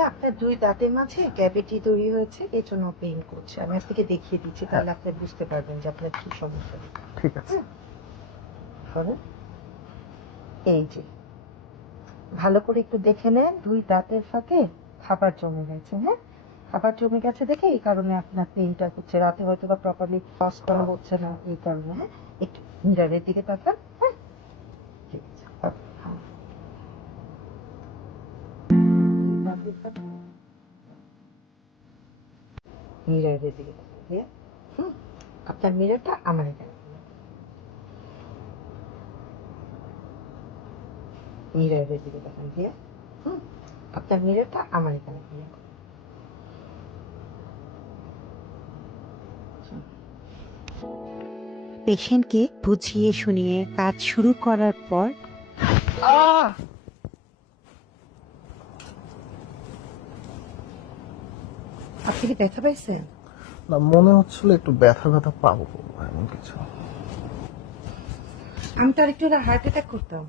ভাইয়া আপনার দুই দাঁতের মাঝে ক্যাভিটি তৈরি হয়েছে, এই জন্য পেইন করছে। আমি আপনাকে দেখিয়ে দিচ্ছি, তাহলে আপনি বুঝতে পারবেন যে আপনার কি সমস্যা। ঠিক আছে। শোনেন, এই যে ভালো করে একটু দেখে নেন, দুই দাঁতের ফাঁকে খাবার জমে গেছে। হ্যাঁ, খাবার জমে গেছে দেখে এই কারণে আপনার পেইনটা হচ্ছে। রাতে হয়তো বা প্রপারলি পাস করা হচ্ছে না, এই কারণে। হ্যাঁ, একটু মিরারের দিকে তাকান। হ্যাঁ, ঠিক আছে। মিরারের দিকে তাকান। হ্যাঁ, আপনার মিরারটা আমার এখানে। মিরারের দিকে তাকান দিয়ে, আপনার মিরারটা আমার এখানে দিয়ে। পেশেন্টকে বুঝিয়ে শুনিয়ে কাজ শুরু করার পর আপনি কি ব্যথা পাইছেন? না, মনে হচ্ছিল একটু ব্যথা ব্যথা পাবো, এমন কিছু। আমি তো আরেকটু হার্ট অ্যাটাক করতাম।